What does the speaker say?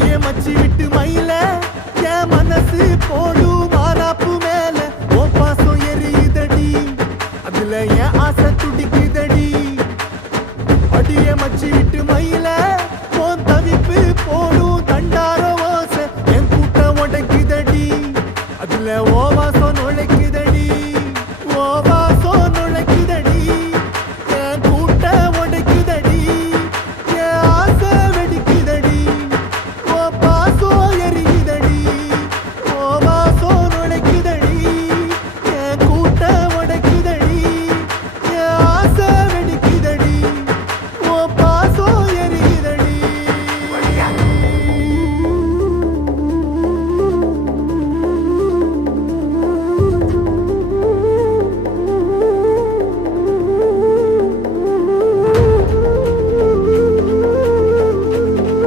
அடியே மச்சி விட்டு மயில என் மனசு போடு மாறாப்பு மேல ஓ பாசம் எரியுதடி அதுல என் ஆசை துடிக்குதடி அடியே மச்சி விட்டு